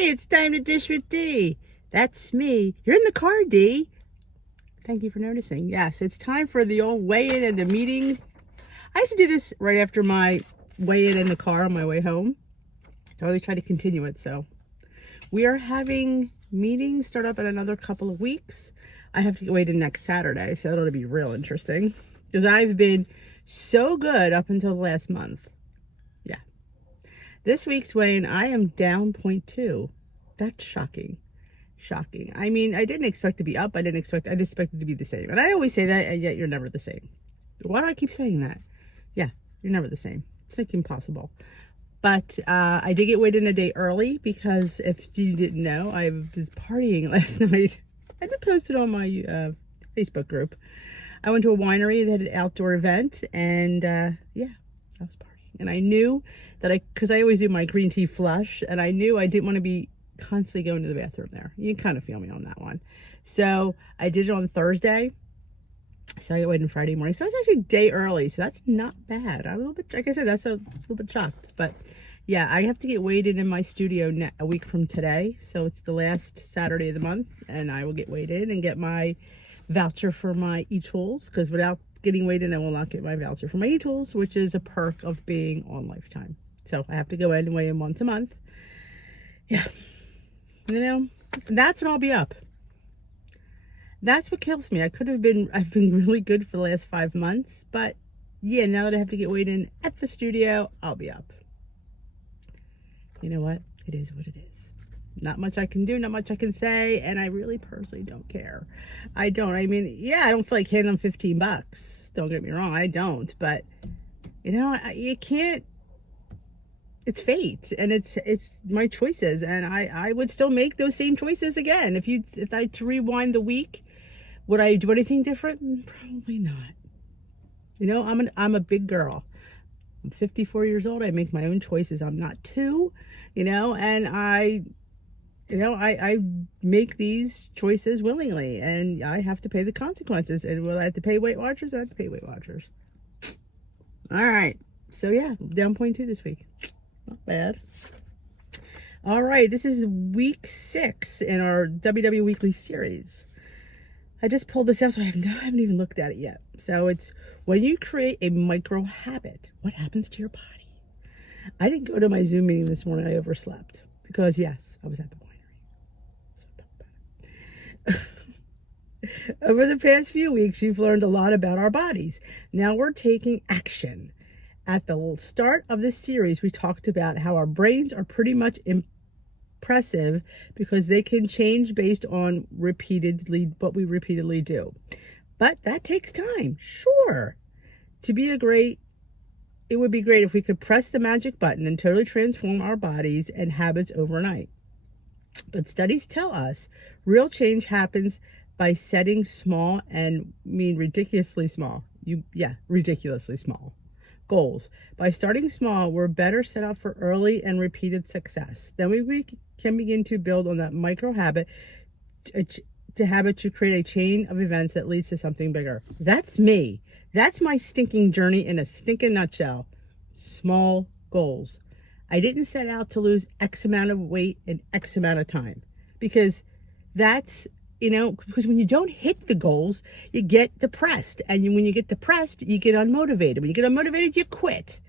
Hey, it's time to dish with D. That's me. You're in the car, D. Thank you for noticing. Yes, it's time for the old weigh-in and the meeting. I used to do this right after my weigh-in in the car on my way home. So I always try to continue it. So we are having meetings start up in another couple of weeks. I have to get weighed in next Saturday, so it'll be real interesting. Because I've been so good up until the last month. Yeah. This week's weigh-in, I am down 0.2. That's shocking. Shocking. I mean, I didn't expect to be up. I just expected to be the same. And I always say that, and yet you're never the same. Why do I keep saying that? Yeah, you're never the same. It's like impossible. But I did get weighed in a day early because if you didn't know, I was partying last night. I did post it on my Facebook group. I went to a winery that had an outdoor event, and yeah, I was partying. And I knew that because I always do my green tea flush, and I knew I didn't want to be constantly going to the bathroom there. You can kind of feel me on that one. So I did it on Thursday. So I got weighed in Friday morning. So I was actually a day early. So that's not bad. I'm a little bit, like I said, that's a little bit shocked. But yeah, I have to get weighed in my studio a week from today. So it's the last Saturday of the month. And I will get weighed in and get my voucher for my e-tools. Because without getting weighed in, I will not get my voucher for my e-tools, which is a perk of being on Lifetime. So I have to go in and weigh in once a month. Yeah. You know, that's when I'll be up. That's what kills me. I've been really good for the last 5 months, but yeah, now that I have to get weighed in at the studio, I'll be up. You know what? It is what it is. Not much I can do, not much I can say, and I really personally don't care. I don't. I mean, yeah, I don't feel like handing them $15. Don't get me wrong, I don't, but you know, you can't. It's fate, and it's my choices, and I would still make those same choices again. If I had to rewind the week, would I do anything different? Probably not. You know, I'm a big girl. I'm 54 years old. I make my own choices. I'm not two, you know, and I make these choices willingly, and I have to pay the consequences. And will I have to pay Weight Watchers? I have to pay Weight Watchers. All right. So yeah, down 0.2 this week. Not bad. All right, this is week 6 in our WW Weekly series. I just pulled this out, so I haven't even looked at it yet. So it's when you create a micro habit, what happens to your body? I didn't go to my Zoom meeting this morning. I overslept because, yes, I was at the winery. Over the past few weeks, you've learned a lot about our bodies. Now we're taking action. At the start of this series, we talked about how our brains are pretty much impressive because they can change based on what we repeatedly do. But that takes time, sure. It would be great if we could press the magic button and totally transform our bodies and habits overnight. But studies tell us real change happens by setting small and ridiculously small. Ridiculously small. Goals. By starting small, we're better set up for early and repeated success. Then we can begin to build on that micro habit to create a chain of events that leads to something bigger. That's me. That's my stinking journey in a stinking nutshell. Small goals. I didn't set out to lose X amount of weight in X amount of time because because when you don't hit the goals, you get depressed. And when you get depressed, you get unmotivated. When you get unmotivated, you quit.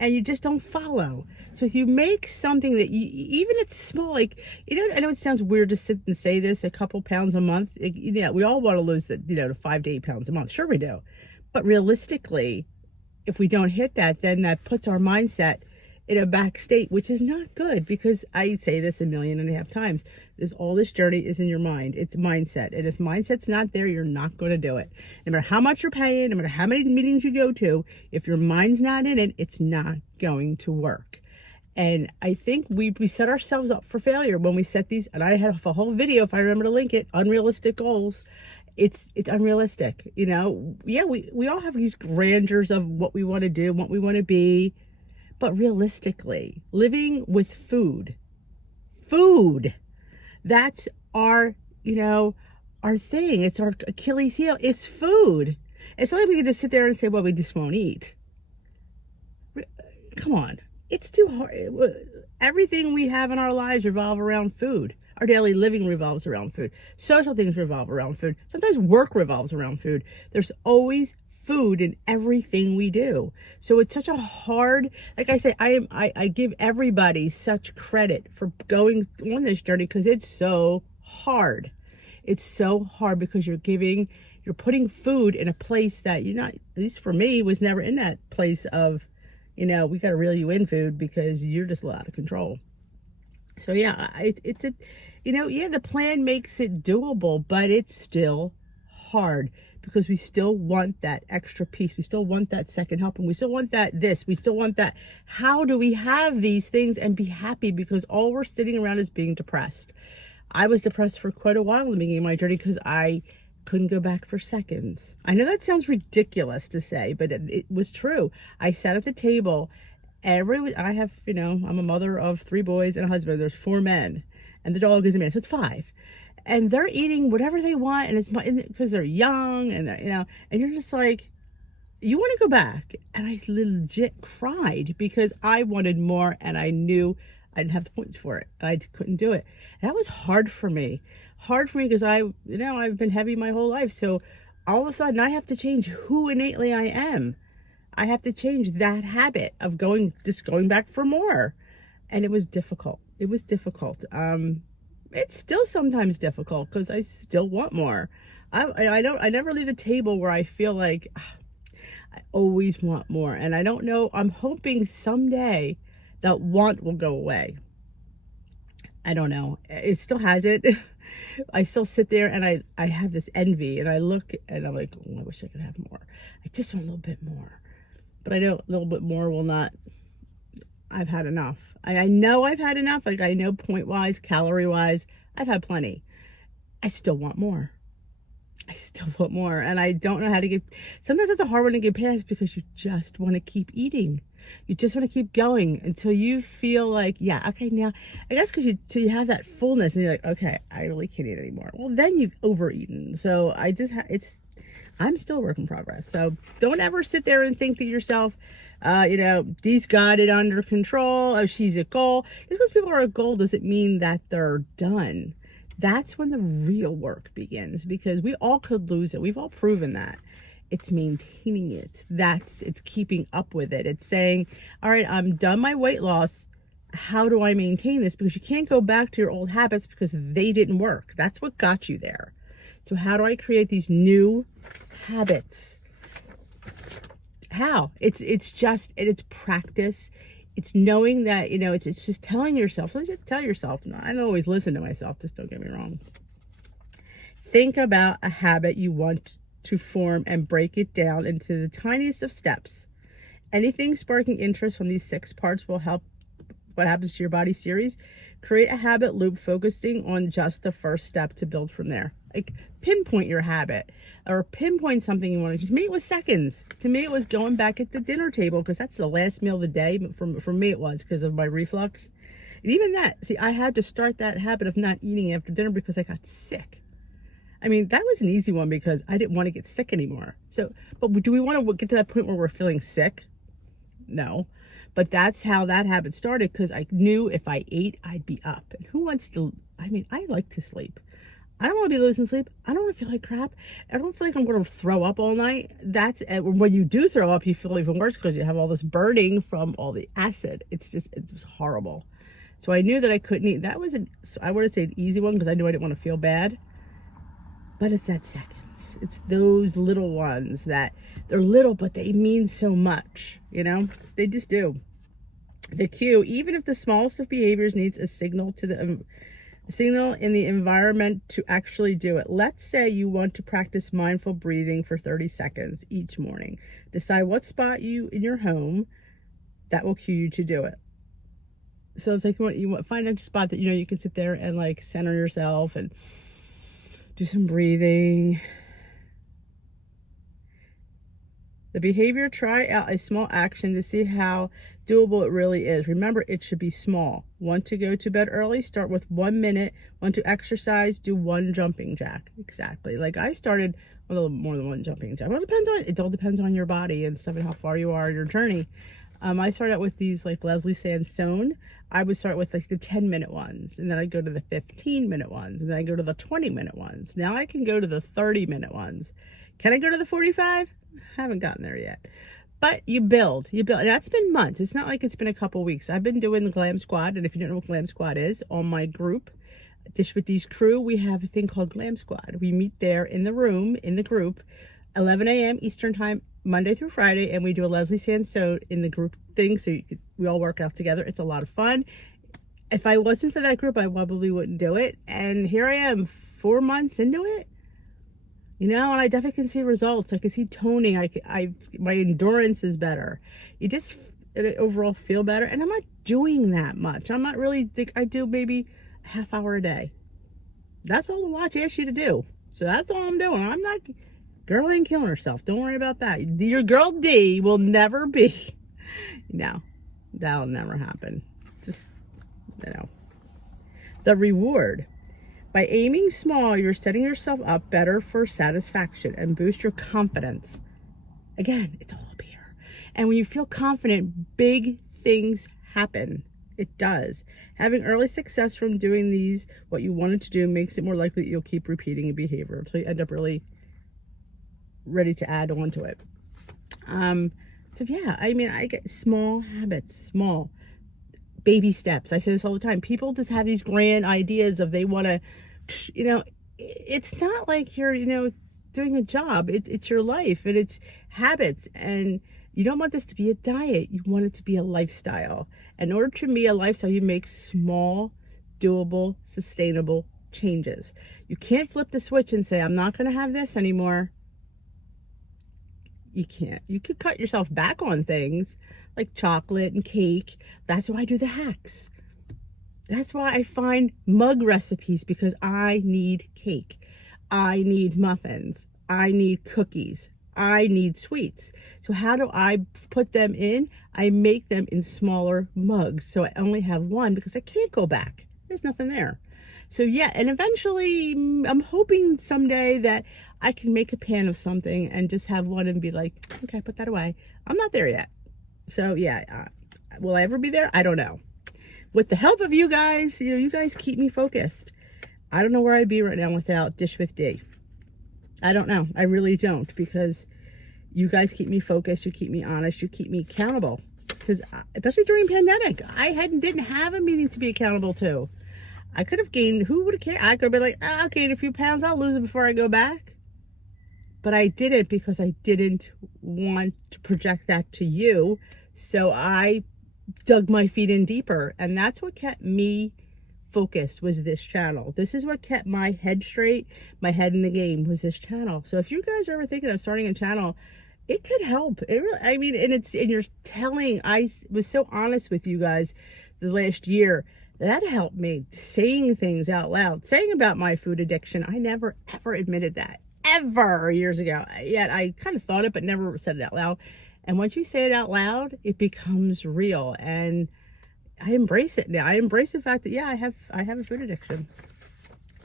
And you just don't follow. So if you make something that even it's small, like, I know it sounds weird to sit and say this, a couple pounds a month. We all want to lose to 5 to 8 pounds a month. Sure we do. But realistically, if we don't hit that, then that puts our mindset in a back state, which is not good because I say this 1.5 million times. All this journey is in your mind. It's mindset. And if mindset's not there, you're not going to do it. No matter how much you're paying, no matter how many meetings you go to, if your mind's not in it, it's not going to work. And I think we set ourselves up for failure when we set these, and I have a whole video, if I remember to link it, unrealistic goals. It's unrealistic. Yeah, we all have these grandeurs of what we want to do, what we want to be. But realistically, living with food, that's our thing. It's our Achilles heel. It's food. It's not like we can just sit there and say, well, we just won't eat. Come on. It's too hard. Everything we have in our lives revolve around food. Our daily living revolves around food. Social things revolve around food. Sometimes work revolves around food. There's always food in everything we do. So it's such a hard, like I say, I give everybody such credit for going on this journey, because it's so hard. It's so hard because you're putting food in a place that you're not, at least for me, was never in that place of, we got to reel you in food because you're just a lot out of control. So yeah, the plan makes it doable, but it's still hard because we still want that extra piece. We still want that second helping. We still want we still want that. How do we have these things and be happy? Because all we're sitting around is being depressed. I was depressed for quite a while in the beginning of my journey because I couldn't go back for seconds. I know that sounds ridiculous to say, but it was true. I sat at the table. I'm a mother of 3 boys and a husband. There's 4 men, and the dog is a man, so it's 5. And they're eating whatever they want, and it's because they're young, and and you're just like, you want to go back. And I legit cried because I wanted more, and I knew I didn't have the points for it. I couldn't do it. And that was hard for me because I've been heavy my whole life. So all of a sudden I have to change who innately I am. I have to change that habit of going back for more. And it was difficult. It's still sometimes difficult because I still want more. I never leave the table where I feel like I always want more. And I don't know, I'm hoping someday that want will go away. I don't know. It still hasn't. I still sit there and I have this envy, and I look and I'm like, oh, I wish I could have more. I just want a little bit more. But I know a little bit more will not. I've had enough. I know I've had enough. Like, I know point wise, calorie wise, I've had plenty. I still want more. And I don't know how to get, sometimes it's a hard one to get past because you just want to keep eating. You just want to keep going until you feel like, yeah, okay, now, I guess because you have that fullness and you're like, okay, I really can't eat anymore. Well, then you've overeaten. So I'm still a work in progress. So don't ever sit there and think to yourself, Dee's got it under control. Oh, she's at goal. Just because people are at goal doesn't mean that they're done. That's when the real work begins, because we all could lose it. We've all proven that. It's maintaining it. It's keeping up with it. It's saying, all right, I'm done my weight loss. How do I maintain this? Because you can't go back to your old habits because they didn't work. That's what got you there. So how do I create these new habits? How? It's practice. It's knowing that, it's just telling yourself. So just tell yourself. No, I don't always listen to myself. Just don't get me wrong. Think about a habit you want to form and break it down into the tiniest of steps. Anything sparking interest from these 6 parts will help What Happens to Your Body series. Create a habit loop focusing on just the first step to build from there. Like, pinpoint your habit or pinpoint something you want to do. To me, it was seconds. To me, it was going back at the dinner table because that's the last meal of the day. But for me, it was because of my reflux. And even that, see, I had to start that habit of not eating after dinner because I got sick. I mean, that was an easy one because I didn't want to get sick anymore. So, but do we want to get to that point where we're feeling sick? No. But that's how that habit started, because I knew if I ate, I'd be up. And who wants to, I like to sleep. I don't want to be losing sleep. I don't want to feel like crap. I don't feel like I'm going to throw up all night. When you do throw up, you feel even worse because you have all this burning from all the acid. It was horrible. So I knew that I couldn't eat. That was I would have said an easy one because I knew I didn't want to feel bad. But it's that seconds. It's those little ones that they're little, but they mean so much. They just do. The cue, even if the smallest of behaviors needs a signal in the environment to actually do it. Let's say you want to practice mindful breathing for 30 seconds each morning. Decide what spot in your home that will cue you to do it. So it's like you want find a spot that you can sit there and like center yourself and do some breathing. The behavior, try out a small action to see how doable it really is. Remember, it should be small. Want to go to bed early? Start with 1 minute. Want to exercise? Do 1 jumping jack. Exactly. Like I started with a little more than 1 jumping jack. Well, it all depends on your body and stuff and how far you are in your journey. I start out with these like Leslie Sandstone. I would start with like the 10-minute ones, and then I go to the 15-minute ones, and then I go to the 20-minute ones. Now I can go to the 30-minute ones. Can I go to the 45? Haven't gotten there yet. But you build. And that's been months. It's not like it's been a couple weeks. I've been doing the Glam Squad, and if you don't know what Glam Squad is, on my group, Dish with D's crew, we have a thing called Glam Squad. We meet there in the room, in the group, 11 a.m. Eastern time, Monday through Friday, and we do a Leslie Sandstone in the group thing, so we all work out together. It's a lot of fun. If I wasn't for that group, I probably wouldn't do it. And here I am, 4 months into it. You know, and I definitely can see results. I can see toning. My endurance is better. You just overall feel better. And I'm not doing that much. I'm not really, I do maybe a half hour a day. That's all the watch asks you to do. So that's all I'm doing. I'm not, girl ain't killing herself. Don't worry about that. Your girl D will never be. No, that'll never happen. Just, you know. The reward. By aiming small, you're setting yourself up better for satisfaction and boost your confidence. Again, it's all up here. And when you feel confident, big things happen. It does. Having early success from doing these, what you wanted to do, makes it more likely that you'll keep repeating a behavior until you end up really ready to add on to it. So yeah, I mean, I get small habits, small baby steps. I say this all the time. People just have these grand ideas of they want to, you know, it's not like you're, you know, doing a job. It's your life, and it's habits, and you don't want this to be a diet. You want it to be a lifestyle. In order to be a lifestyle, you make small, doable, sustainable changes. You can't flip the switch and say, I'm not going to have this anymore. You can't. You could cut yourself back on things like chocolate and cake. That's why I do the hacks. That's why I find mug recipes, because I need cake. I need muffins. I need cookies. I need sweets. So how do I put them in? I make them in smaller mugs. So I only have one because I can't go back. There's nothing there. So yeah, and eventually I'm hoping someday that I can make a pan of something and just have one and be like, okay, put that away. I'm not there yet. So yeah, will I ever be there? I don't know. With the help of you guys, you know, you guys keep me focused. I don't know where I'd be right now without Dish with D. I don't know. I really don't, because you guys keep me focused. You keep me honest. You keep me accountable. Because especially during pandemic, I didn't have a meeting to be accountable to. I could have gained, who would have cared? I could have been like, I'll gain a few pounds. I'll lose it before I go back. But I didn't, because I didn't want to project that to you. So I dug my feet in deeper. And that's what kept me focused, was this channel. This is what kept my head straight, my head in the game, was this channel. So if you guys are ever thinking of starting a channel, it could help. It really, I mean, and you're telling, I was so honest with you guys the last year. That helped me, saying things out loud, saying about my food addiction. I never, ever admitted that, ever, years ago. Yet I kind of thought it, but never said it out loud. And once you say it out loud, it becomes real. And I embrace it now. I embrace the fact that, yeah, I have a food addiction.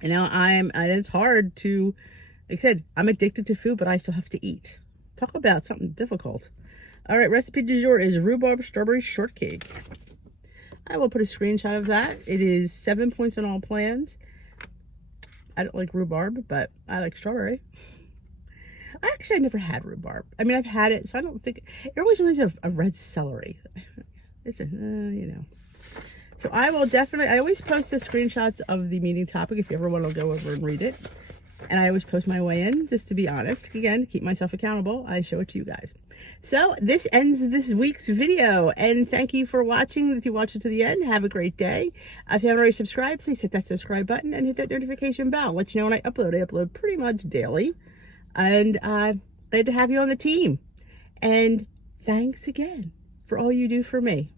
You know, and it's hard to, like I said, I'm addicted to food, but I still have to eat. Talk about something difficult. All right, recipe du jour is rhubarb strawberry shortcake. I will put a screenshot of that. It is 7 points on all plans. I don't like rhubarb, but I like strawberry. I never had rhubarb. I mean, I've had it, so I don't think, it always reminds me of a red celery. It's a, you know. So I will definitely, I always post the screenshots of the meeting topic if you ever want to go over and read it. And I always post my way in, just to be honest. Again, to keep myself accountable, I show it to you guys. So this ends this week's video. And thank you for watching. If you watched it to the end, have a great day. If you haven't already subscribed, please hit that subscribe button and hit that notification bell. Let you know when I upload. I upload pretty much daily. And glad to have you on the team. And thanks again for all you do for me.